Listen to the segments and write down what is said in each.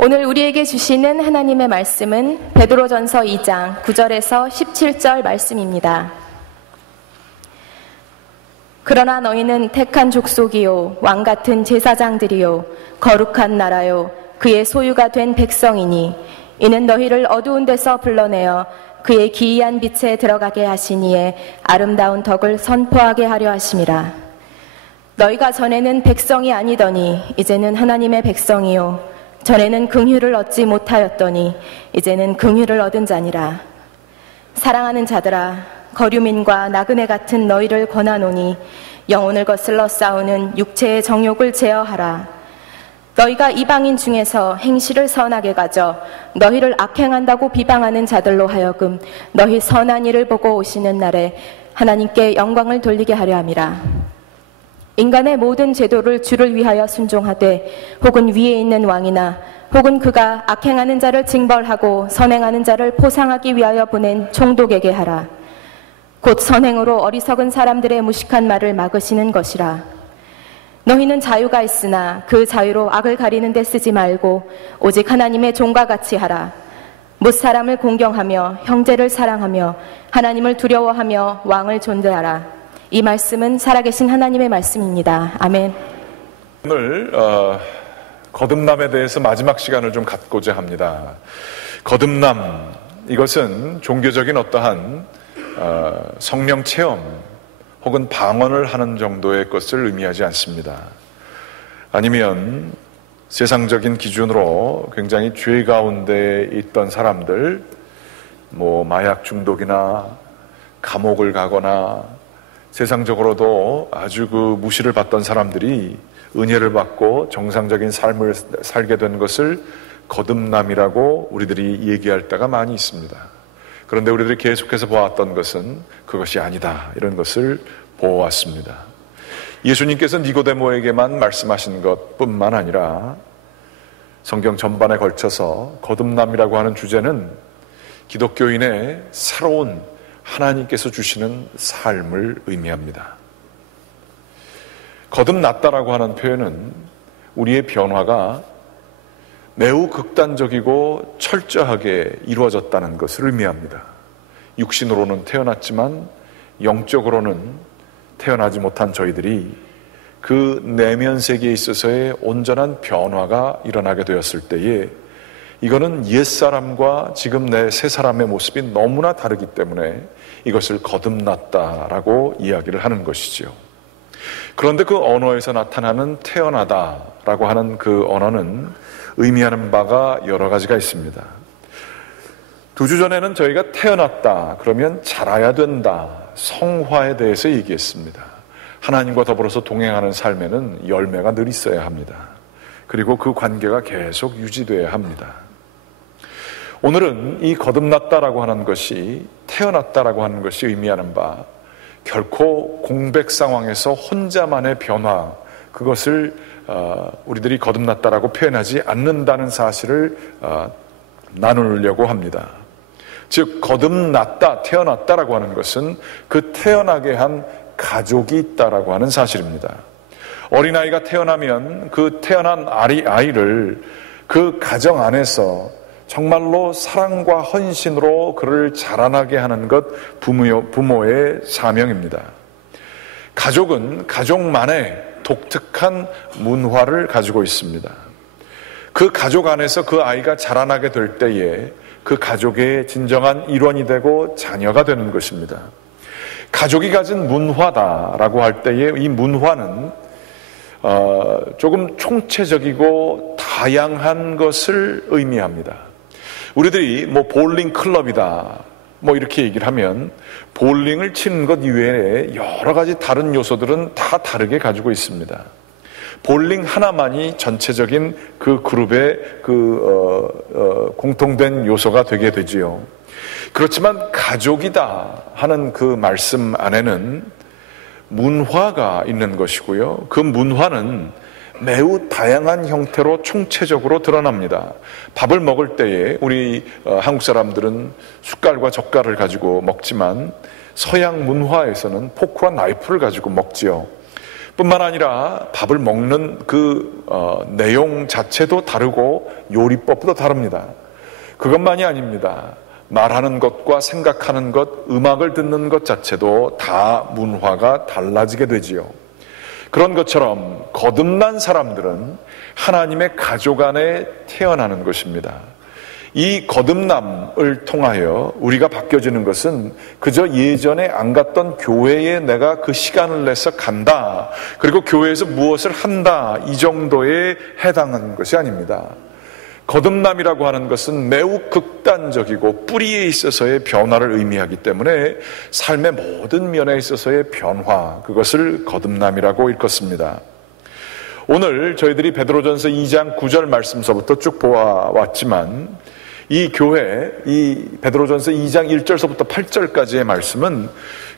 오늘 우리에게 주시는 하나님의 말씀은 베드로전서 2장 9절에서 17절 말씀입니다. 그러나 너희는 택한 족속이요 왕같은 제사장들이요 거룩한 나라요 그의 소유가 된 백성이니 이는 너희를 어두운 데서 불러내어 그의 기이한 빛에 들어가게 하시니에 아름다운 덕을 선포하게 하려 하심이라. 너희가 전에는 백성이 아니더니 이제는 하나님의 백성이요 전에는 긍휼을 얻지 못하였더니 이제는 긍휼을 얻은 자니라. 사랑하는 자들아 거류민과 나그네 같은 너희를 권하노니 영혼을 거슬러 싸우는 육체의 정욕을 제어하라. 너희가 이방인 중에서 행실을 선하게 가져 너희를 악행한다고 비방하는 자들로 하여금 너희 선한 일을 보고 오시는 날에 하나님께 영광을 돌리게 하려 함이라. 인간의 모든 제도를 주를 위하여 순종하되 혹은 위에 있는 왕이나 혹은 그가 악행하는 자를 징벌하고 선행하는 자를 포상하기 위하여 보낸 총독에게 하라. 곧 선행으로 어리석은 사람들의 무식한 말을 막으시는 것이라. 너희는 자유가 있으나 그 자유로 악을 가리는 데 쓰지 말고 오직 하나님의 종과 같이 하라. 뭇사람을 공경하며 형제를 사랑하며 하나님을 두려워하며 왕을 존대하라. 이 말씀은 살아계신 하나님의 말씀입니다. 아멘. 오늘 거듭남에 대해서 마지막 시간을 좀 갖고자 합니다. 거듭남, 이것은 종교적인 어떠한 성령 체험 혹은 방언을 하는 정도의 것을 의미하지 않습니다. 아니면 세상적인 기준으로 굉장히 죄 가운데 있던 사람들, 마약 중독이나 감옥을 가거나 세상적으로도 아주 무시를 받던 사람들이 은혜를 받고 정상적인 삶을 살게 된 것을 거듭남이라고 우리들이 얘기할 때가 많이 있습니다. 그런데 우리들이 계속해서 보았던 것은 그것이 아니다, 이런 것을 보았습니다. 예수님께서 니고데모에게만 말씀하신 것뿐만 아니라 성경 전반에 걸쳐서 거듭남이라고 하는 주제는 기독교인의 새로운 하나님께서 주시는 삶을 의미합니다. 거듭났다라고 하는 표현은 우리의 변화가 매우 극단적이고 철저하게 이루어졌다는 것을 의미합니다. 육신으로는 태어났지만 영적으로는 태어나지 못한 저희들이 그 내면 세계에 있어서의 온전한 변화가 일어나게 되었을 때에 이거는 옛사람과 지금 내 새 사람의 모습이 너무나 다르기 때문에 이것을 거듭났다라고 이야기를 하는 것이지요. 그런데 그 언어에서 나타나는 태어나다라고 하는 그 언어는 의미하는 바가 여러 가지가 있습니다. 2주 전에는 저희가 태어났다 그러면 자라야 된다, 성화에 대해서 얘기했습니다. 하나님과 더불어서 동행하는 삶에는 열매가 늘 있어야 합니다. 그리고 그 관계가 계속 유지되어야 합니다. 오늘은 이 거듭났다라고 하는 것이, 태어났다라고 하는 것이 의미하는 바, 결코 공백 상황에서 혼자만의 변화, 그것을 우리들이 거듭났다라고 표현하지 않는다는 사실을 나누려고 합니다. 즉 거듭났다, 태어났다라고 하는 것은 그 태어나게 한 가족이 있다라고 하는 사실입니다. 어린아이가 태어나면 그 태어난 아이를 그 가정 안에서 정말로 사랑과 헌신으로 그를 자라나게 하는 것 부모의 사명입니다. 가족은 가족만의 독특한 문화를 가지고 있습니다. 그 가족 안에서 그 아이가 자라나게 될 때에 그 가족의 진정한 일원이 되고 자녀가 되는 것입니다. 가족이 가진 문화다라고 할 때에 이 문화는 조금 총체적이고 다양한 것을 의미합니다. 우리들이 볼링 클럽이다 이렇게 얘기를 하면 볼링을 치는 것 이외에 여러 가지 다른 요소들은 다 다르게 가지고 있습니다. 볼링 하나만이 전체적인 그 그룹의 공통된 요소가 되게 되지요. 그렇지만 가족이다 하는 그 말씀 안에는 문화가 있는 것이고요. 그 문화는 매우 다양한 형태로 총체적으로 드러납니다. 밥을 먹을 때에 우리 한국 사람들은 숟갈과 젓갈을 가지고 먹지만 서양 문화에서는 포크와 나이프를 가지고 먹지요. 뿐만 아니라 밥을 먹는 그 내용 자체도 다르고 요리법도 다릅니다. 그것만이 아닙니다. 말하는 것과 생각하는 것, 음악을 듣는 것 자체도 다 문화가 달라지게 되지요. 그런 것처럼 거듭난 사람들은 하나님의 가족 안에 태어나는 것입니다. 이 거듭남을 통하여 우리가 바뀌어지는 것은 그저 예전에 안 갔던 교회에 내가 그 시간을 내서 간다, 그리고 교회에서 무엇을 한다, 이 정도에 해당하는 것이 아닙니다. 거듭남이라고 하는 것은 매우 극단적이고 뿌리에 있어서의 변화를 의미하기 때문에 삶의 모든 면에 있어서의 변화, 그것을 거듭남이라고 일컫습니다. 오늘 저희들이 베드로전서 2장 9절 말씀서부터 쭉 보아왔지만 이 교회, 이 베드로전서 2장 1절서부터 8절까지의 말씀은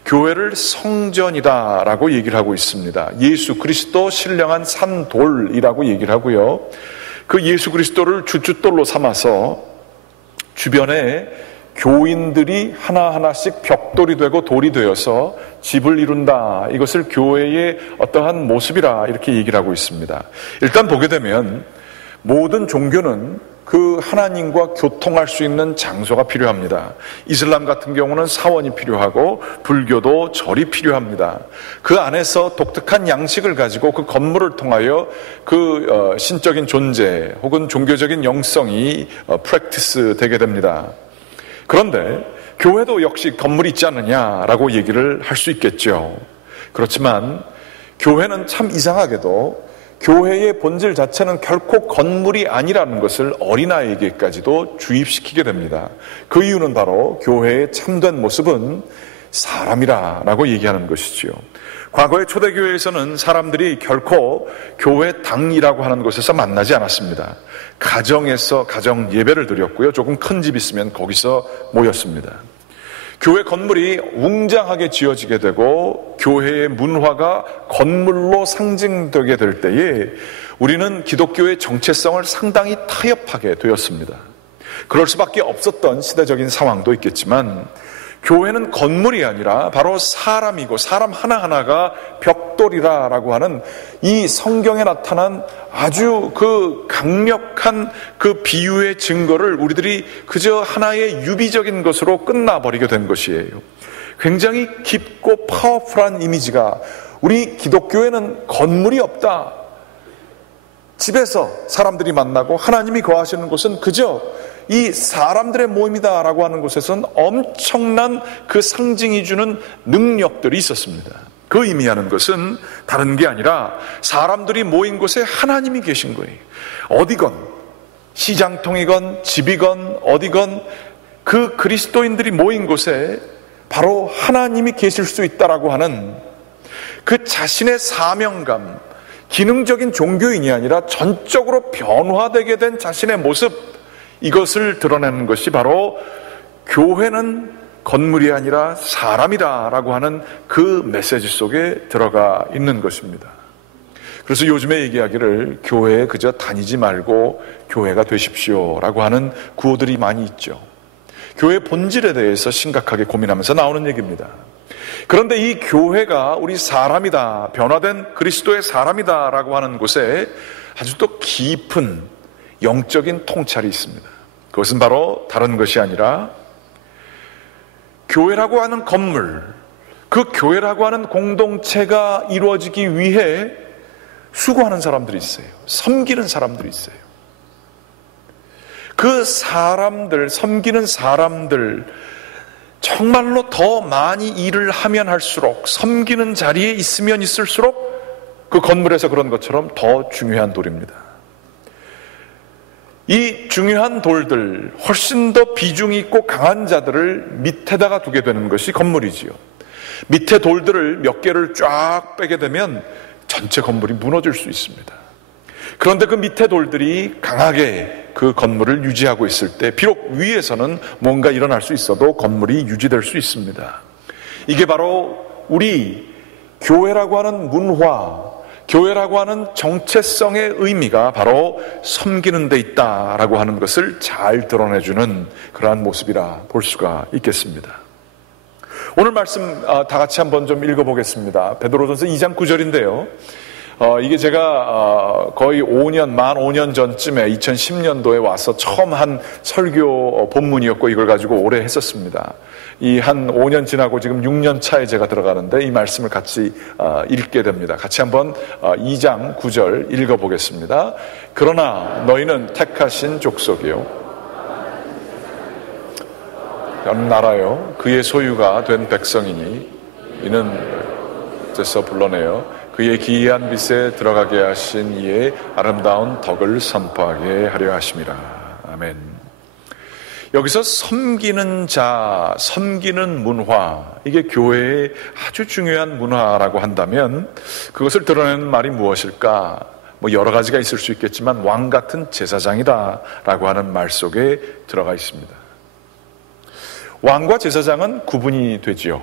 교회를 성전이다라고 얘기를 하고 있습니다. 예수 그리스도 신령한 산돌이라고 얘기를 하고요. 그 예수 그리스도를 주춧돌로 삼아서 주변에 교인들이 하나하나씩 벽돌이 되고 돌이 되어서 집을 이룬다. 이것을 교회의 어떠한 모습이라 이렇게 얘기를 하고 있습니다. 일단 보게 되면 모든 종교는 그 하나님과 교통할 수 있는 장소가 필요합니다. 이슬람 같은 경우는 사원이 필요하고 불교도 절이 필요합니다. 그 안에서 독특한 양식을 가지고 그 건물을 통하여 그 신적인 존재 혹은 종교적인 영성이 프랙티스 되게 됩니다. 그런데 교회도 역시 건물이 있지 않느냐라고 얘기를 할 수 있겠죠. 그렇지만 교회는 참 이상하게도 교회의 본질 자체는 결코 건물이 아니라는 것을 어린아이에게까지도 주입시키게 됩니다. 그 이유는 바로 교회의 참된 모습은 사람이라고 얘기하는 것이지요. 과거의 초대교회에서는 사람들이 결코 교회당이라고 하는 곳에서 만나지 않았습니다. 가정에서 가정 예배를 드렸고요. 조금 큰 집 있으면 거기서 모였습니다. 교회 건물이 웅장하게 지어지게 되고 교회의 문화가 건물로 상징되게 될 때에 우리는 기독교의 정체성을 상당히 타협하게 되었습니다. 그럴 수밖에 없었던 시대적인 상황도 있겠지만 교회는 건물이 아니라 바로 사람이고 사람 하나하나가 벽돌이라고 하는 이 성경에 나타난 아주 그 강력한 그 비유의 증거를 우리들이 그저 하나의 유비적인 것으로 끝나버리게 된 것이에요. 굉장히 깊고 파워풀한 이미지가, 우리 기독교에는 건물이 없다. 집에서 사람들이 만나고 하나님이 거하시는 곳은 그저 이 사람들의 모임이다라고 하는 곳에서는 엄청난 그 상징이 주는 능력들이 있었습니다. 그 의미하는 것은 다른 게 아니라 사람들이 모인 곳에 하나님이 계신 거예요. 어디건 시장통이건 집이건 어디건 그 그리스도인들이 모인 곳에 바로 하나님이 계실 수 있다라고 하는 그 자신의 사명감, 기능적인 종교인이 아니라 전적으로 변화되게 된 자신의 모습, 이것을 드러내는 것이 바로 교회는 건물이 아니라 사람이다라고 하는 그 메시지 속에 들어가 있는 것입니다. 그래서 요즘에 얘기하기를 교회에 그저 다니지 말고 교회가 되십시오라고 하는 구호들이 많이 있죠. 교회의 본질에 대해서 심각하게 고민하면서 나오는 얘기입니다. 그런데 이 교회가 우리 사람이다, 변화된 그리스도의 사람이다라고 하는 곳에 아주 또 깊은 영적인 통찰이 있습니다. 그것은 바로 다른 것이 아니라 교회라고 하는 건물, 그 교회라고 하는 공동체가 이루어지기 위해 수고하는 사람들이 있어요. 섬기는 사람들이 있어요. 그 사람들, 섬기는 사람들, 정말로 더 많이 일을 하면 할수록, 섬기는 자리에 있으면 있을수록 그 건물에서 그런 것처럼 더 중요한 돌입니다. 이 중요한 돌들, 훨씬 더 비중이 있고 강한 자들을 밑에다가 두게 되는 것이 건물이지요. 밑에 돌들을 몇 개를 쫙 빼게 되면 전체 건물이 무너질 수 있습니다. 그런데 그 밑에 돌들이 강하게 그 건물을 유지하고 있을 때 비록 위에서는 뭔가 일어날 수 있어도 건물이 유지될 수 있습니다. 이게 바로 우리 교회라고 하는 문화, 교회라고 하는 정체성의 의미가 바로 섬기는 데 있다라고 하는 것을 잘 드러내주는 그러한 모습이라 볼 수가 있겠습니다. 오늘 말씀 다 같이 한번 좀 읽어보겠습니다. 베드로전서 2장 9절인데요. 이게 제가 거의 만 5년 전쯤에 2010년도에 와서 처음 한 설교 본문이었고 이걸 가지고 오래 했었습니다. 이 한 5년 지나고 지금 6년 차에 제가 들어가는데 이 말씀을 같이 읽게 됩니다. 같이 한번 2장 9절 읽어보겠습니다. 그러나 너희는 택하신 족속이요 연 나라요 그의 소유가 된 백성이니 이는 데서 불러내어 그의 기이한 빛에 들어가게 하신 이의 아름다운 덕을 선포하게 하려 하심이라. 아멘. 여기서 섬기는 자, 섬기는 문화, 이게 교회의 아주 중요한 문화라고 한다면 그것을 드러내는 말이 무엇일까? 여러 가지가 있을 수 있겠지만 왕 같은 제사장이다라고 하는 말 속에 들어가 있습니다. 왕과 제사장은 구분이 되지요.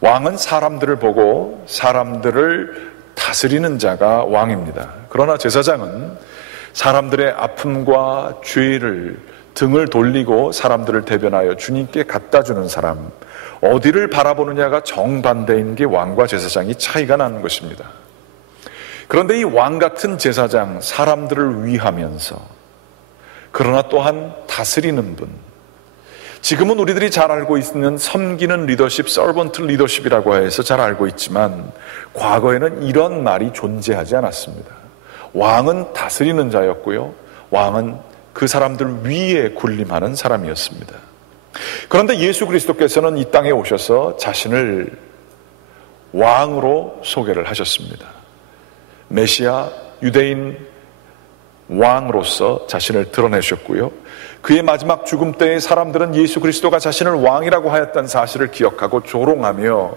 왕은 사람들을 보고 사람들을 다스리는 자가 왕입니다. 그러나 제사장은 사람들의 아픔과 죄를 등을 돌리고 사람들을 대변하여 주님께 갖다 주는 사람, 어디를 바라보느냐가 정반대인 게 왕과 제사장이 차이가 나는 것입니다. 그런데 이 왕 같은 제사장, 사람들을 위하면서 그러나 또한 다스리는 분, 지금은 우리들이 잘 알고 있는 섬기는 리더십, 서번트 리더십이라고 해서 잘 알고 있지만 과거에는 이런 말이 존재하지 않았습니다. 왕은 다스리는 자였고요, 왕은 그 사람들 위에 군림하는 사람이었습니다. 그런데 예수 그리스도께서는 이 땅에 오셔서 자신을 왕으로 소개를 하셨습니다. 메시아, 유대인 왕으로서 자신을 드러내셨고요, 그의 마지막 죽음 때에 사람들은 예수 그리스도가 자신을 왕이라고 하였다는 사실을 기억하고 조롱하며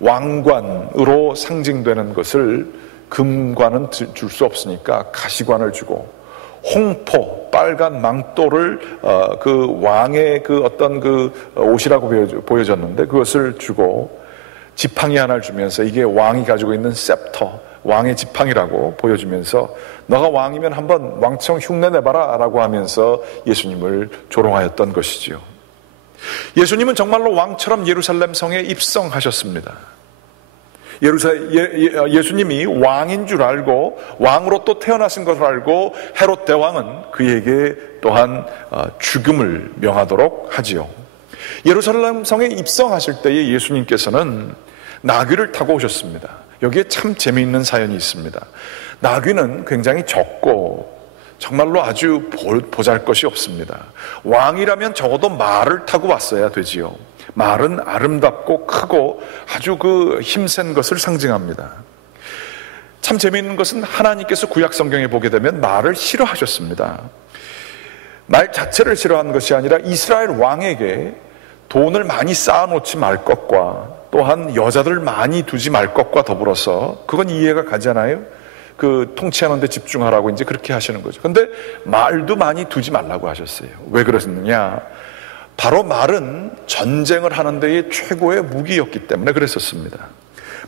왕관으로 상징되는 것을, 금관은 줄 수 없으니까 가시관을 주고 홍포, 빨간 망토를 그 왕의 그 어떤 그 옷이라고 보여졌는데 그것을 주고 지팡이 하나를 주면서 이게 왕이 가지고 있는 셉터, 왕의 지팡이라고 보여주면서 너가 왕이면 한번 왕청 흉내 내봐라 라고 하면서 예수님을 조롱하였던 것이지요. 예수님은 정말로 왕처럼 예루살렘 성에 입성하셨습니다. 예수님이 왕인 줄 알고 왕으로 또 태어나신 것을 알고 헤롯 대왕은 그에게 또한 죽음을 명하도록 하지요. 예루살렘 성에 입성하실 때에 예수님께서는 나귀를 타고 오셨습니다. 여기에 참 재미있는 사연이 있습니다. 나귀는 굉장히 적고 정말로 아주 보잘것이 없습니다. 왕이라면 적어도 말을 타고 왔어야 되지요. 말은 아름답고 크고 아주 그 힘센 것을 상징합니다. 참 재미있는 것은 하나님께서 구약 성경에 보게 되면 말을 싫어하셨습니다. 말 자체를 싫어한 것이 아니라 이스라엘 왕에게 돈을 많이 쌓아놓지 말 것과 또한 여자들 많이 두지 말 것과 더불어서, 그건 이해가 가잖아요. 그 통치하는 데 집중하라고 이제 그렇게 하시는 거죠. 근데 말도 많이 두지 말라고 하셨어요. 왜 그러셨느냐? 바로 말은 전쟁을 하는 데의 최고의 무기였기 때문에 그랬었습니다.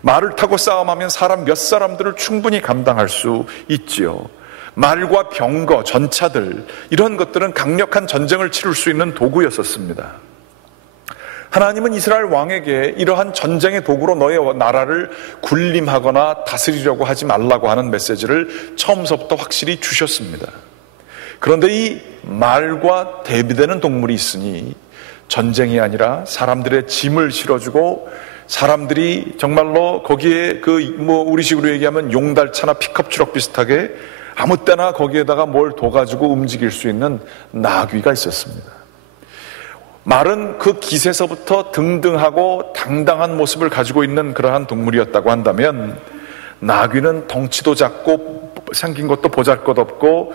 말을 타고 싸움하면 몇 사람들을 충분히 감당할 수 있지요. 말과 병거, 전차들, 이런 것들은 강력한 전쟁을 치룰 수 있는 도구였었습니다. 하나님은 이스라엘 왕에게 이러한 전쟁의 도구로 너의 나라를 군림하거나 다스리려고 하지 말라고 하는 메시지를 처음서부터 확실히 주셨습니다. 그런데 이 말과 대비되는 동물이 있으니 전쟁이 아니라 사람들의 짐을 실어주고 사람들이 정말로 거기에 우리식으로 얘기하면 용달차나 픽업 트럭 비슷하게 아무 때나 거기에다가 뭘 둬가지고 움직일 수 있는 나귀가 있었습니다. 말은 그 기세서부터 등등하고 당당한 모습을 가지고 있는 그러한 동물이었다고 한다면, 나귀는 덩치도 작고 생긴 것도 보잘것없고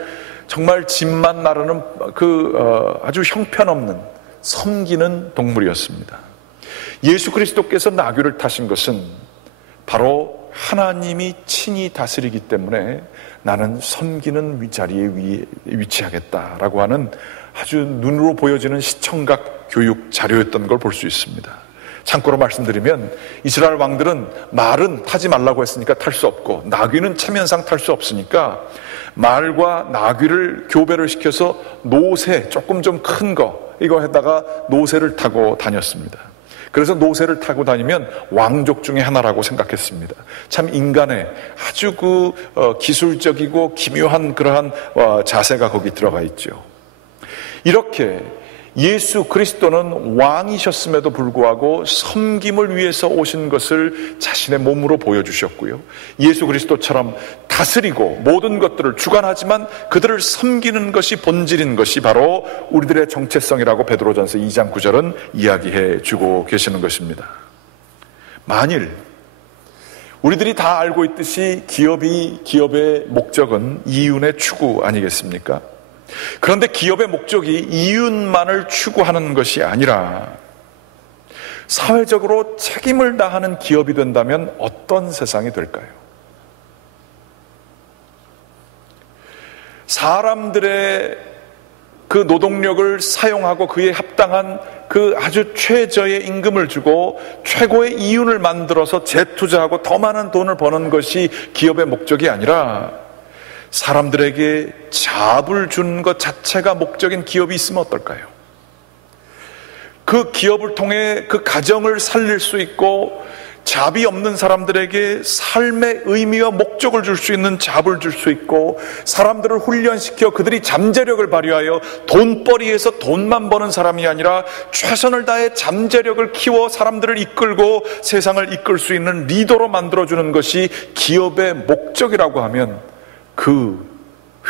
정말 짐만 나르는 아주 형편없는 섬기는 동물이었습니다. 예수 그리스도께서 나귀를 타신 것은 바로 하나님이 친히 다스리기 때문에 나는 섬기는 자리에 위치하겠다라고 하는 아주 눈으로 보여지는 시청각 교육 자료였던 걸 볼 수 있습니다. 참고로 말씀드리면 이스라엘 왕들은 말은 타지 말라고 했으니까 탈 수 없고 나귀는 체면상 탈 수 없으니까 말과 나귀를 교배를 시켜서 노새, 조금 좀 큰 거, 이거 해다가 노새를 타고 다녔습니다. 그래서 노새를 타고 다니면 왕족 중에 하나라고 생각했습니다. 참 인간의 아주 기술적이고 기묘한 그러한 자세가 거기 들어가 있죠. 이렇게 예수 그리스도는 왕이셨음에도 불구하고 섬김을 위해서 오신 것을 자신의 몸으로 보여주셨고요. 예수 그리스도처럼 다스리고 모든 것들을 주관하지만 그들을 섬기는 것이 본질인 것이 바로 우리들의 정체성이라고 베드로전서 2장 9절은 이야기해 주고 계시는 것입니다. 만일 우리들이 다 알고 있듯이 기업의 목적은 이윤의 추구 아니겠습니까? 그런데 기업의 목적이 이윤만을 추구하는 것이 아니라 사회적으로 책임을 다하는 기업이 된다면 어떤 세상이 될까요? 사람들의 그 노동력을 사용하고 그에 합당한 그 아주 최저의 임금을 주고 최고의 이윤을 만들어서 재투자하고 더 많은 돈을 버는 것이 기업의 목적이 아니라 사람들에게 잡을 주는 것 자체가 목적인 기업이 있으면 어떨까요? 그 기업을 통해 그 가정을 살릴 수 있고 잡이 없는 사람들에게 삶의 의미와 목적을 줄 수 있는 잡을 줄 수 있고 사람들을 훈련시켜 그들이 잠재력을 발휘하여 돈벌이에서 돈만 버는 사람이 아니라 최선을 다해 잠재력을 키워 사람들을 이끌고 세상을 이끌 수 있는 리더로 만들어주는 것이 기업의 목적이라고 하면 그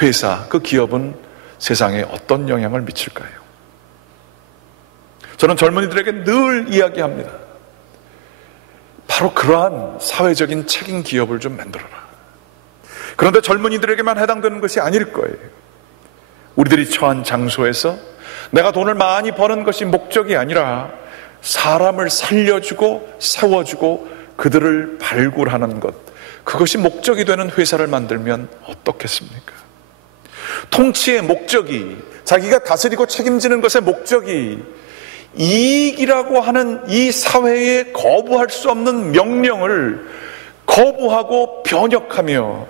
회사, 그 기업은 세상에 어떤 영향을 미칠까요? 저는 젊은이들에게 늘 이야기합니다. 바로 그러한 사회적인 책임 기업을 좀 만들어라. 그런데 젊은이들에게만 해당되는 것이 아닐 거예요. 우리들이 처한 장소에서 내가 돈을 많이 버는 것이 목적이 아니라 사람을 살려주고 세워주고 그들을 발굴하는 것, 그것이 목적이 되는 회사를 만들면 어떻겠습니까? 통치의 목적이, 자기가 다스리고 책임지는 것의 목적이 이익이라고 하는 이 사회에 거부할 수 없는 명령을 거부하고 변혁하며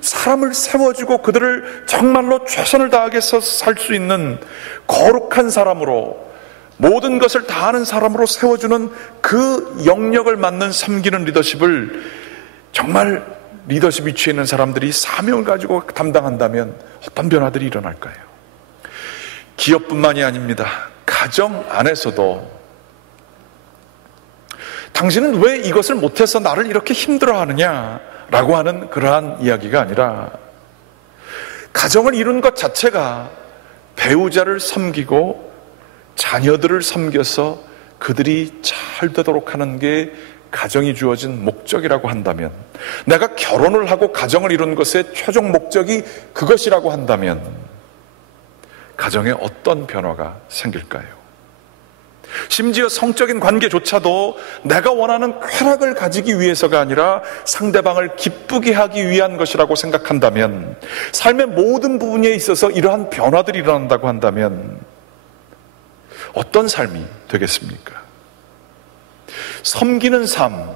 사람을 세워주고 그들을 정말로 최선을 다해서 살 수 있는 거룩한 사람으로, 모든 것을 다하는 사람으로 세워주는 그 영역을 맡는 섬기는 리더십을 정말 리더십 위치에 있는 사람들이 사명을 가지고 담당한다면 어떤 변화들이 일어날까요? 기업뿐만이 아닙니다. 가정 안에서도 당신은 왜 이것을 못해서 나를 이렇게 힘들어하느냐라고 하는 그러한 이야기가 아니라 가정을 이룬 것 자체가 배우자를 섬기고 자녀들을 섬겨서 그들이 잘 되도록 하는 게 가정이 주어진 목적이라고 한다면, 내가 결혼을 하고 가정을 이룬 것의 최종 목적이 그것이라고 한다면 가정에 어떤 변화가 생길까요? 심지어 성적인 관계조차도 내가 원하는 쾌락을 가지기 위해서가 아니라 상대방을 기쁘게 하기 위한 것이라고 생각한다면, 삶의 모든 부분에 있어서 이러한 변화들이 일어난다고 한다면 어떤 삶이 되겠습니까? 섬기는 삶,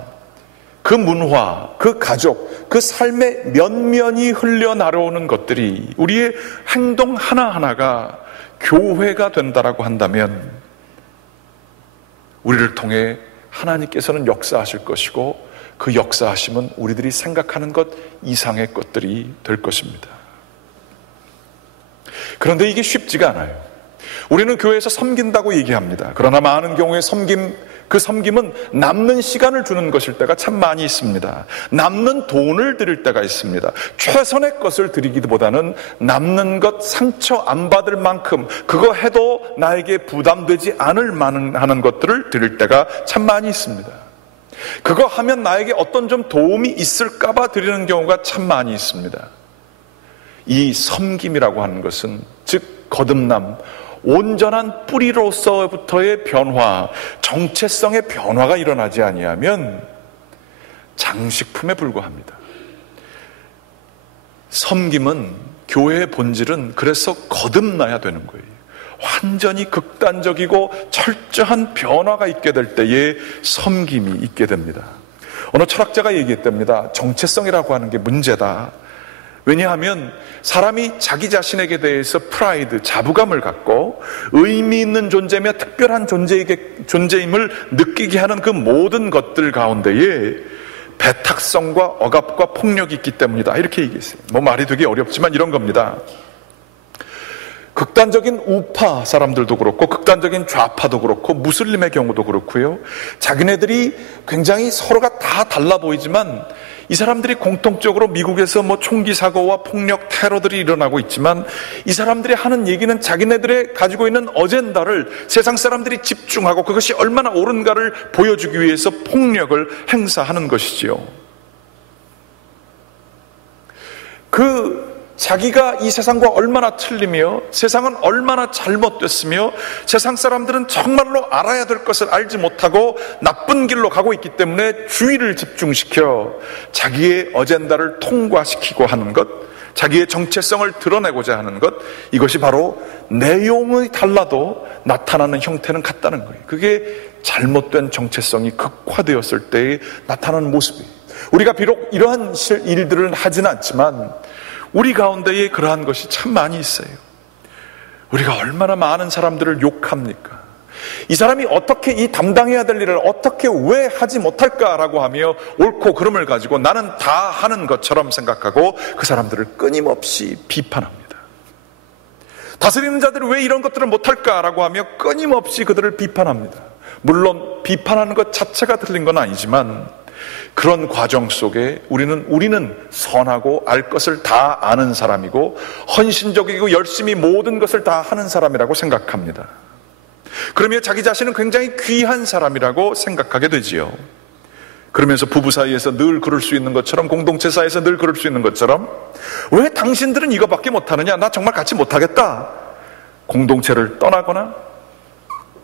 그 문화, 그 가족, 그 삶의 면면이 흘러나오는 것들이 우리의 행동 하나하나가 교회가 된다라고 한다면 우리를 통해 하나님께서는 역사하실 것이고 그 역사하심은 우리들이 생각하는 것 이상의 것들이 될 것입니다. 그런데 이게 쉽지가 않아요. 우리는 교회에서 섬긴다고 얘기합니다. 그러나 많은 경우에 그 섬김은 남는 시간을 주는 것일 때가 참 많이 있습니다. 남는 돈을 드릴 때가 있습니다. 최선의 것을 드리기보다는 남는 것, 상처 안 받을 만큼, 그거 해도 나에게 부담되지 않을 만한 것들을 드릴 때가 참 많이 있습니다. 그거 하면 나에게 어떤 좀 도움이 있을까봐 드리는 경우가 참 많이 있습니다. 이 섬김이라고 하는 것은 즉 거듭남, 온전한 뿌리로서부터의 변화, 정체성의 변화가 일어나지 아니하면 장식품에 불과합니다. 섬김은, 교회의 본질은 그래서 거듭나야 되는 거예요. 완전히 극단적이고 철저한 변화가 있게 될 때에 섬김이 있게 됩니다. 어느 철학자가 얘기했답니다. 정체성이라고 하는 게 문제다. 왜냐하면 사람이 자기 자신에게 대해서 프라이드, 자부감을 갖고 의미 있는 존재며 특별한 존재임을 느끼게 하는 그 모든 것들 가운데에 배탁성과 억압과 폭력이 있기 때문이다, 이렇게 얘기했어요. 말이 되게 어렵지만 이런 겁니다. 극단적인 우파 사람들도 그렇고 극단적인 좌파도 그렇고 무슬림의 경우도 그렇고요, 자기네들이 굉장히 서로가 다 달라 보이지만 이 사람들이 공통적으로 미국에서 총기 사고와 폭력, 테러들이 일어나고 있지만 이 사람들이 하는 얘기는 자기네들의 가지고 있는 어젠다를 세상 사람들이 집중하고 그것이 얼마나 옳은가를 보여주기 위해서 폭력을 행사하는 것이지요. 자기가 이 세상과 얼마나 틀리며 세상은 얼마나 잘못됐으며 세상 사람들은 정말로 알아야 될 것을 알지 못하고 나쁜 길로 가고 있기 때문에 주의를 집중시켜 자기의 어젠다를 통과시키고 하는 것, 자기의 정체성을 드러내고자 하는 것, 이것이 바로 내용이 달라도 나타나는 형태는 같다는 거예요. 그게 잘못된 정체성이 극화되었을 때에 나타나는 모습이에요. 우리가 비록 이러한 일들을 하지는 않지만 우리 가운데에 그러한 것이 참 많이 있어요. 우리가 얼마나 많은 사람들을 욕합니까? 이 사람이 어떻게 이 담당해야 될 일을 어떻게 왜 하지 못할까라고 하며 옳고 그름을 가지고 나는 다 하는 것처럼 생각하고 그 사람들을 끊임없이 비판합니다. 다스리는 자들이 왜 이런 것들을 못할까라고 하며 끊임없이 그들을 비판합니다. 물론 비판하는 것 자체가 틀린 건 아니지만 그런 과정 속에 우리는 선하고 알 것을 다 아는 사람이고 헌신적이고 열심히 모든 것을 다 하는 사람이라고 생각합니다. 그러면 자기 자신은 굉장히 귀한 사람이라고 생각하게 되지요. 그러면서 부부 사이에서 늘 그럴 수 있는 것처럼, 공동체 사이에서 늘 그럴 수 있는 것처럼, 왜 당신들은 이거밖에 못하느냐, 나 정말 같이 못하겠다, 공동체를 떠나거나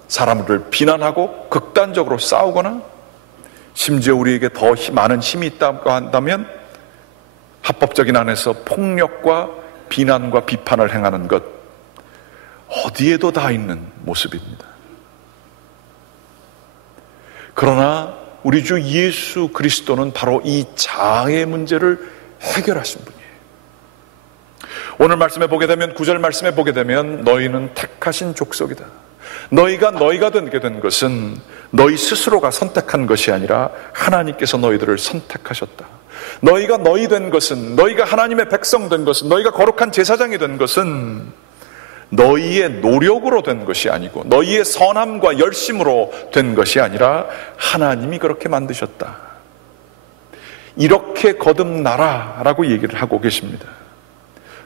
사람들을 비난하고 극단적으로 싸우거나 심지어 우리에게 더 많은 힘이 있다고 한다면 합법적인 안에서 폭력과 비난과 비판을 행하는 것, 어디에도 다 있는 모습입니다. 그러나 우리 주 예수 그리스도는 바로 이 자아의 문제를 해결하신 분이에요. 오늘 말씀에 보게 되면, 9절 말씀에 보게 되면 너희는 택하신 족속이다. 너희가 되게 된 것은 너희 스스로가 선택한 것이 아니라 하나님께서 너희들을 선택하셨다. 너희가 너희 된 것은, 너희가 하나님의 백성 된 것은, 너희가 거룩한 제사장이 된 것은 너희의 노력으로 된 것이 아니고 너희의 선함과 열심으로 된 것이 아니라 하나님이 그렇게 만드셨다. 이렇게 거듭나라라고 얘기를 하고 계십니다.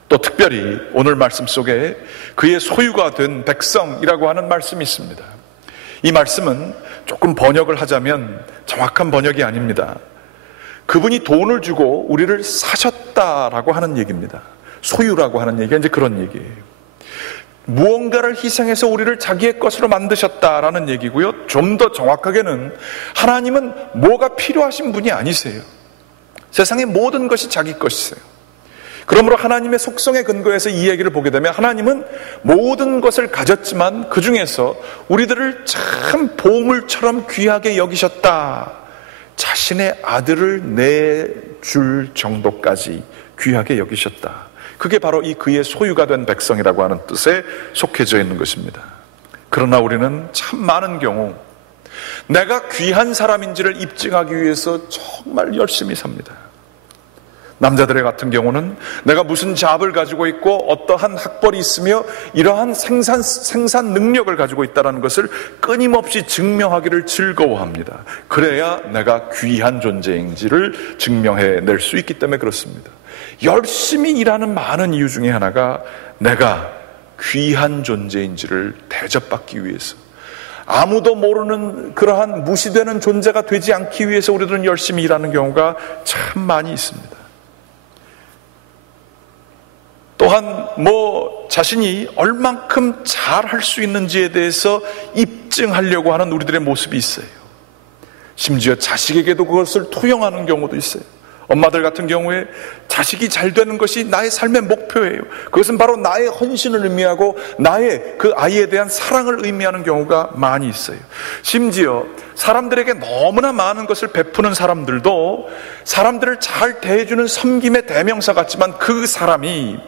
또 특별히 오늘 말씀 속에 그의 소유가 된 백성이라고 하는 말씀이 있습니다. 이 말씀은 조금 번역을 하자면 정확한 번역이 아닙니다. 그분이 돈을 주고 우리를 사셨다라고 하는 얘기입니다. 소유라고 하는 얘기가 이제 그런 얘기예요. 무언가를 희생해서 우리를 자기의 것으로 만드셨다라는 얘기고요. 좀 더 정확하게는 하나님은 뭐가 필요하신 분이 아니세요. 세상의 모든 것이 자기 것이세요. 그러므로 하나님의 속성에 근거해서 이 얘기를 보게 되면 하나님은 모든 것을 가졌지만 그 중에서 우리들을 참 보물처럼 귀하게 여기셨다. 자신의 아들을 내줄 정도까지 귀하게 여기셨다. 그게 바로 이 그의 소유가 된 백성이라고 하는 뜻에 속해져 있는 것입니다. 그러나 우리는 참 많은 경우 내가 귀한 사람인지를 입증하기 위해서 정말 열심히 삽니다. 남자들의 같은 경우는 내가 무슨 잡을 가지고 있고 어떠한 학벌이 있으며 이러한 생산 능력을 가지고 있다는 것을 끊임없이 증명하기를 즐거워합니다. 그래야 내가 귀한 존재인지를 증명해낼 수 있기 때문에 그렇습니다. 열심히 일하는 많은 이유 중에 하나가 내가 귀한 존재인지를 대접받기 위해서, 아무도 모르는 그러한 무시되는 존재가 되지 않기 위해서 우리들은 열심히 일하는 경우가 참 많이 있습니다. 또한 자신이 얼만큼 잘할 수 있는지에 대해서 입증하려고 하는 우리들의 모습이 있어요. 심지어 자식에게도 그것을 투영하는 경우도 있어요. 엄마들 같은 경우에 자식이 잘 되는 것이 나의 삶의 목표예요. 그것은 바로 나의 헌신을 의미하고 나의 그 아이에 대한 사랑을 의미하는 경우가 많이 있어요. 심지어 사람들에게 너무나 많은 것을 베푸는 사람들도 사람들을 잘 대해주는 섬김의 대명사 같지만 그 사람이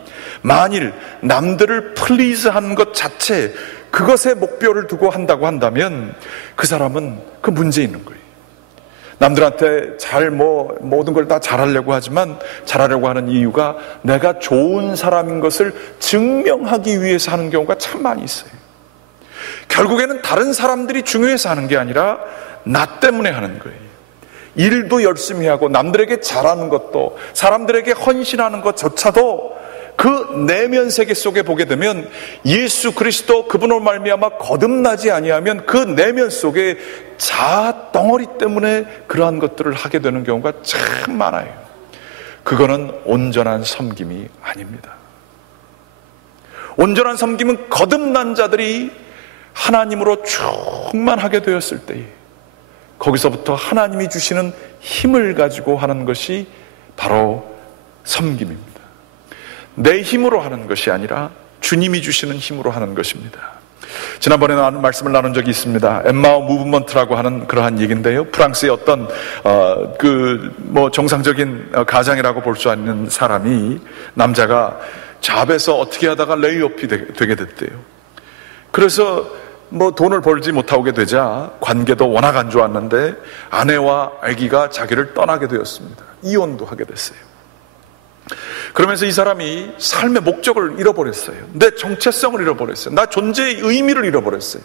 만일 남들을 플리즈하는 것 자체, 그것에 목표를 두고 한다고 한다면 그 사람은 그 문제 있는 거예요. 남들한테 모든 걸 다 잘하려고 하지만 잘하려고 하는 이유가 내가 좋은 사람인 것을 증명하기 위해서 하는 경우가 참 많이 있어요. 결국에는 다른 사람들이 중요해서 하는 게 아니라 나 때문에 하는 거예요. 일도 열심히 하고 남들에게 잘하는 것도, 사람들에게 헌신하는 것조차도 그 내면 세계 속에 보게 되면 예수 그리스도 그분으로 말미암아 거듭나지 아니하면 그 내면 속에 자아 덩어리 때문에 그러한 것들을 하게 되는 경우가 참 많아요. 그거는 온전한 섬김이 아닙니다. 온전한 섬김은 거듭난 자들이 하나님으로 충만하게 되었을 때에 거기서부터 하나님이 주시는 힘을 가지고 하는 것이 바로 섬김입니다. 내 힘으로 하는 것이 아니라 주님이 주시는 힘으로 하는 것입니다. 지난번에 말씀을 나눈 적이 있습니다. 엠마오 무브먼트라고 하는 그러한 얘기인데요. 프랑스의 어떤 정상적인 가장이라고 볼 수 있는 사람이, 남자가 잡에서 어떻게 하다가 레이업이 되게 됐대요. 그래서 돈을 벌지 못하게 되자 관계도 워낙 안 좋았는데 아내와 아기가 자기를 떠나게 되었습니다. 이혼도 하게 됐어요. 그러면서 이 사람이 삶의 목적을 잃어버렸어요. 내 정체성을 잃어버렸어요. 나 존재의 의미를 잃어버렸어요.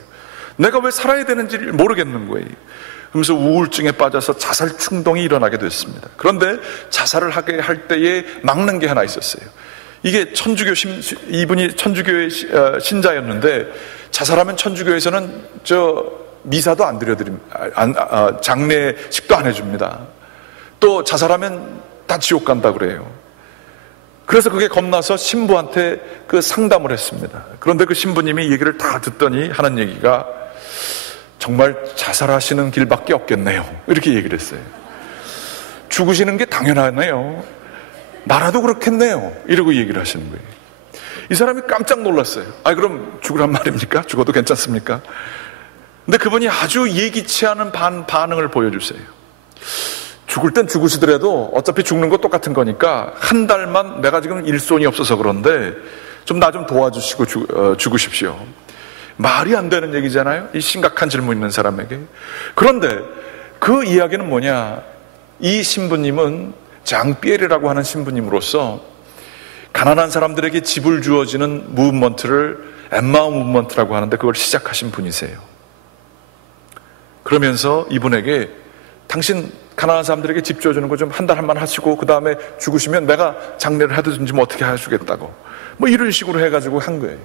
내가 왜 살아야 되는지를 모르겠는 거예요. 그러면서 우울증에 빠져서 자살 충동이 일어나게 됐습니다. 그런데 자살을 하게 할 때에 막는 게 하나 있었어요. 이게 이분이 천주교의 신자였는데 자살하면 천주교에서는 미사도 안 드려드립니다. 장례식도 안 해줍니다. 또 자살하면 다 지옥 간다 그래요. 그래서 그게 겁나서 신부한테 그 상담을 했습니다. 그런데 그 신부님이 얘기를 다 듣더니 하는 얘기가 정말 자살하시는 길밖에 없겠네요. 이렇게 얘기를 했어요. 죽으시는 게 당연하네요. 나라도 그렇겠네요. 이러고 얘기를 하시는 거예요. 이 사람이 깜짝 놀랐어요. 그럼 죽으란 말입니까? 죽어도 괜찮습니까? 근데 그분이 아주 예기치 않은 반응을 보여주세요. 죽을 땐 죽으시더라도 어차피 죽는 거 똑같은 거니까 한 달만 내가 지금 일손이 없어서 그런데 좀 나 좀 도와주시고 죽으십시오. 말이 안 되는 얘기잖아요. 이 심각한 질문 있는 사람에게. 그런데 그 이야기는 뭐냐, 이 신부님은 장피에르라고 하는 신부님으로서 가난한 사람들에게 집을 주어지는 무브먼트를 엠마오 무브먼트라고 하는데 그걸 시작하신 분이세요. 그러면서 이분에게 당신 가난한 사람들에게 집 주어주는 거 좀 한 달 한번 하시고 그 다음에 죽으시면 내가 장례를 하든지 어떻게 해주겠다고 이런 식으로 해가지고 한 거예요.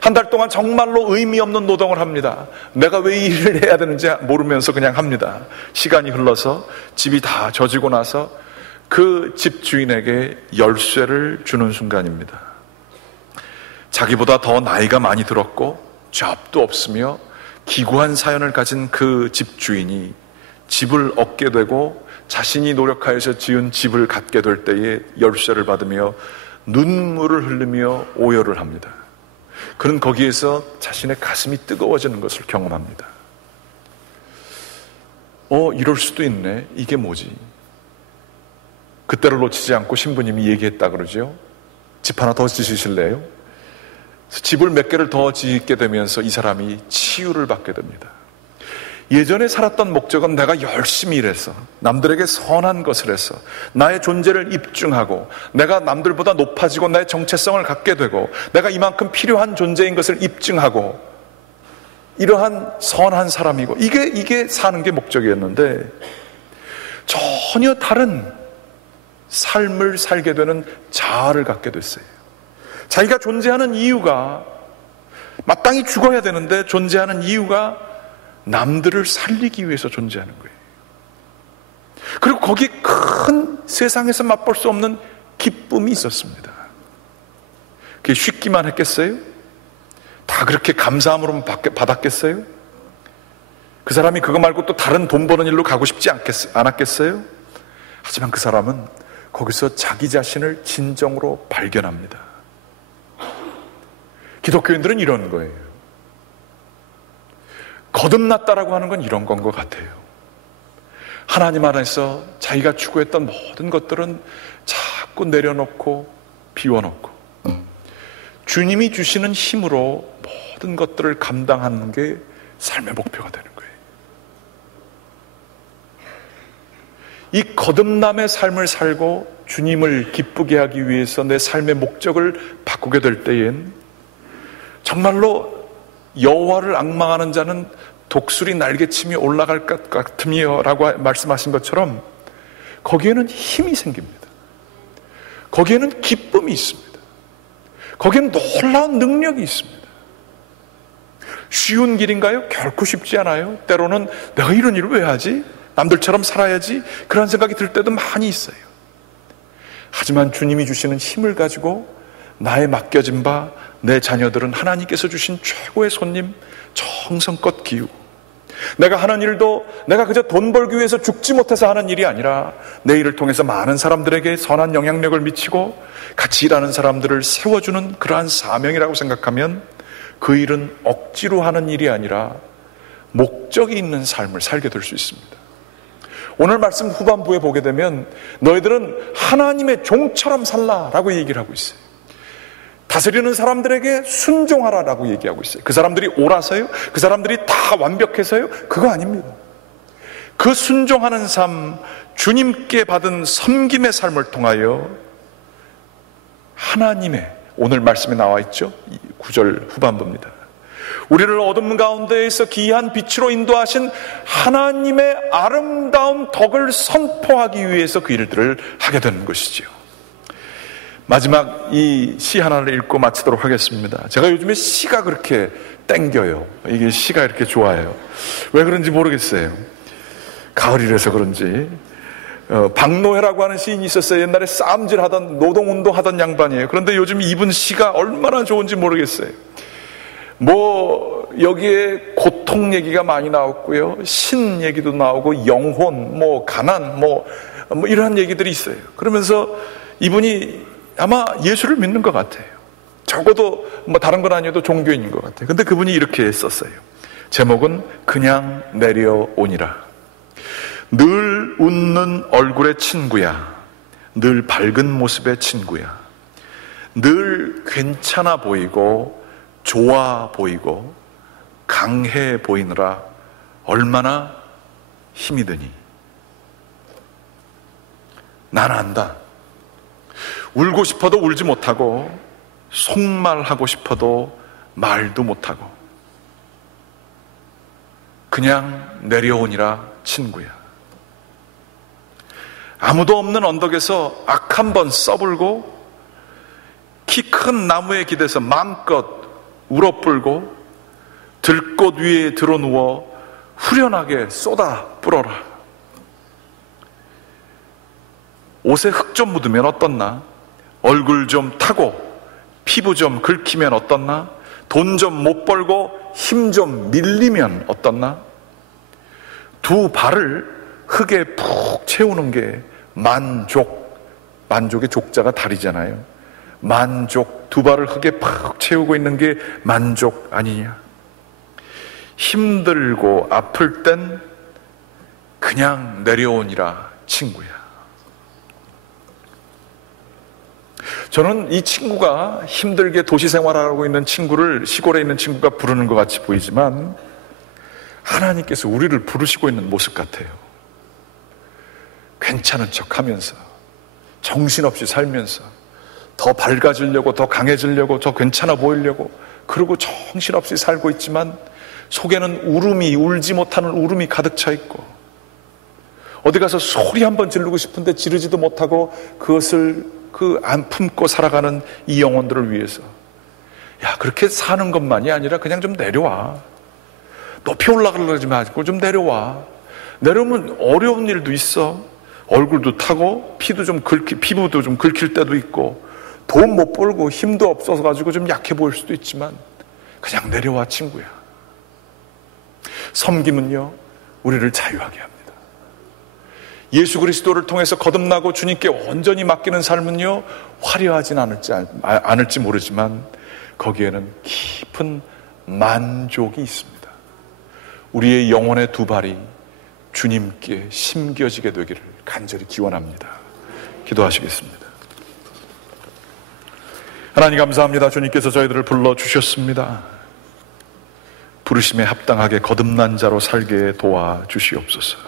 한 달 동안 정말로 의미 없는 노동을 합니다. 내가 왜 이 일을 해야 되는지 모르면서 그냥 합니다. 시간이 흘러서 집이 다 젖이고 나서 그 집 주인에게 열쇠를 주는 순간입니다. 자기보다 더 나이가 많이 들었고 잡도 없으며 기구한 사연을 가진 그 집 주인이 집을 얻게 되고 자신이 노력하여서 지은 집을 갖게 될 때에 열쇠를 받으며 눈물을 흘리며 오열을 합니다. 그는 거기에서 자신의 가슴이 뜨거워지는 것을 경험합니다. 이럴 수도 있네. 이게 뭐지? 그때를 놓치지 않고 신부님이 얘기했다 그러죠. 집 하나 더 지으실래요? 집을 몇 개를 더 짓게 되면서 이 사람이 치유를 받게 됩니다. 예전에 살았던 목적은 내가 열심히 일해서 남들에게 선한 것을 해서 나의 존재를 입증하고 내가 남들보다 높아지고 나의 정체성을 갖게 되고 내가 이만큼 필요한 존재인 것을 입증하고 이러한 선한 사람이고 이게 사는 게 목적이었는데 전혀 다른 삶을 살게 되는 자아를 갖게 됐어요. 자기가 존재하는 이유가 마땅히 죽어야 되는데 존재하는 이유가 남들을 살리기 위해서 존재하는 거예요. 그리고 거기에 큰 세상에서 맛볼 수 없는 기쁨이 있었습니다. 그게 쉽기만 했겠어요? 다 그렇게 감사함으로 받았겠어요? 그 사람이 그거 말고 또 다른 돈 버는 일로 가고 싶지 않았겠어요? 하지만 그 사람은 거기서 자기 자신을 진정으로 발견합니다. 기독교인들은 이런 거예요. 거듭났다라고 하는 건 이런 건 것 같아요. 하나님 안에서 자기가 추구했던 모든 것들은 자꾸 내려놓고 비워놓고 주님이 주시는 힘으로 모든 것들을 감당하는 게 삶의 목표가 되는 거예요. 이 거듭남의 삶을 살고 주님을 기쁘게 하기 위해서 내 삶의 목적을 바꾸게 될 때엔 정말로 여호와를 앙망하는 자는 독수리 날개침이 올라갈 것 같으며 라고 말씀하신 것처럼 거기에는 힘이 생깁니다. 거기에는 기쁨이 있습니다. 거기에는 놀라운 능력이 있습니다. 쉬운 길인가요? 결코 쉽지 않아요. 때로는 내가 이런 일을 왜 하지? 남들처럼 살아야지. 그런 생각이 들 때도 많이 있어요. 하지만 주님이 주시는 힘을 가지고 나의 맡겨진 바 내 자녀들은 하나님께서 주신 최고의 손님 정성껏 기우고, 내가 하는 일도 내가 그저 돈 벌기 위해서 죽지 못해서 하는 일이 아니라 내 일을 통해서 많은 사람들에게 선한 영향력을 미치고 같이 일하는 사람들을 세워주는 그러한 사명이라고 생각하면 그 일은 억지로 하는 일이 아니라 목적이 있는 삶을 살게 될 수 있습니다. 오늘 말씀 후반부에 보게 되면 너희들은 하나님의 종처럼 살라라고 얘기를 하고 있어요. 다스리는 사람들에게 순종하라라고 얘기하고 있어요. 그 사람들이 옳아서요? 그 사람들이 다 완벽해서요? 그거 아닙니다. 그 순종하는 삶, 주님께 받은 섬김의 삶을 통하여 하나님의, 오늘 말씀에 나와 있죠? 9절 후반부입니다. 우리를 어둠 가운데에서 귀한 빛으로 인도하신 하나님의 아름다운 덕을 선포하기 위해서 그 일들을 하게 되는 것이지요. 마지막 이 시 하나를 읽고 마치도록 하겠습니다. 제가 요즘에 시가 그렇게 땡겨요. 이게 시가 이렇게 좋아요. 왜 그런지 모르겠어요. 가을이라서 그런지. 박노해라고 하는 시인이 있었어요. 옛날에 싸움질 하던, 노동운동 하던 양반이에요. 그런데 요즘 이분 시가 얼마나 좋은지 모르겠어요. 여기에 고통 얘기가 많이 나왔고요. 신 얘기도 나오고, 영혼, 가난, 이러한 얘기들이 있어요. 그러면서 이분이 아마 예수를 믿는 것 같아요. 적어도 다른 건 아니어도 종교인인 것 같아요. 근데 그분이 이렇게 썼어요. 제목은 그냥 내려오니라. 늘 웃는 얼굴의 친구야. 늘 밝은 모습의 친구야. 늘 괜찮아 보이고 좋아 보이고 강해 보이느라 얼마나 힘이 드니. 난 안다. 울고 싶어도 울지 못하고 속말하고 싶어도 말도 못하고 그냥 내려오니라 친구야. 아무도 없는 언덕에서 악 한 번 써불고 키 큰 나무에 기대서 마음껏 울어불고 들꽃 위에 드러누워 후련하게 쏟아 불어라. 옷에 흙 좀 묻으면 어떻나? 얼굴 좀 타고 피부 좀 긁히면 어떻나? 돈 좀 못 벌고 힘 좀 밀리면 어떻나? 두 발을 흙에 푹 채우는 게 만족의 족자가 다리잖아요. 만족, 두 발을 흙에 푹 채우고 있는 게 만족 아니냐? 힘들고 아플 땐 그냥 내려오니라 친구야. 저는 이 친구가 힘들게 도시 생활하고 있는 친구를 시골에 있는 친구가 부르는 것 같이 보이지만 하나님께서 우리를 부르시고 있는 모습 같아요. 괜찮은 척 하면서 정신없이 살면서 더 밝아지려고 더 강해지려고 더 괜찮아 보이려고 그러고 정신없이 살고 있지만 속에는 울지 못하는 울음이 가득 차 있고 어디 가서 소리 한번 지르고 싶은데 지르지도 못하고 그것을 안 품고 살아가는 이 영혼들을 위해서 그렇게 사는 것만이 아니라 그냥 좀 내려와. 높이 올라가려고 하지 말고 좀 내려와. 내려오면 어려운 일도 있어. 얼굴도 타고 피부도 좀 긁힐 때도 있고 돈 못 벌고 힘도 없어서 가지고 좀 약해 보일 수도 있지만 그냥 내려와 친구야. 섬김은요 우리를 자유하게 합니다. 예수 그리스도를 통해서 거듭나고 주님께 온전히 맡기는 삶은요, 화려하진 않을지 모르지만 거기에는 깊은 만족이 있습니다. 우리의 영혼의 두 발이 주님께 심겨지게 되기를 간절히 기원합니다. 기도하시겠습니다. 하나님 감사합니다. 주님께서 저희들을 불러주셨습니다. 부르심에 합당하게 거듭난 자로 살게 도와주시옵소서.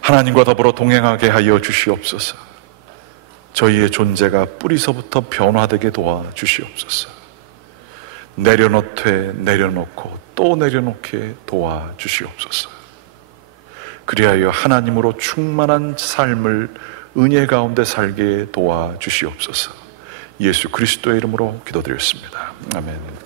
하나님과 더불어 동행하게 하여 주시옵소서. 저희의 존재가 뿌리서부터 변화되게 도와주시옵소서. 내려놓고 또 내려놓게 도와주시옵소서. 그리하여 하나님으로 충만한 삶을 은혜 가운데 살게 도와주시옵소서. 예수 그리스도의 이름으로 기도드렸습니다. 아멘.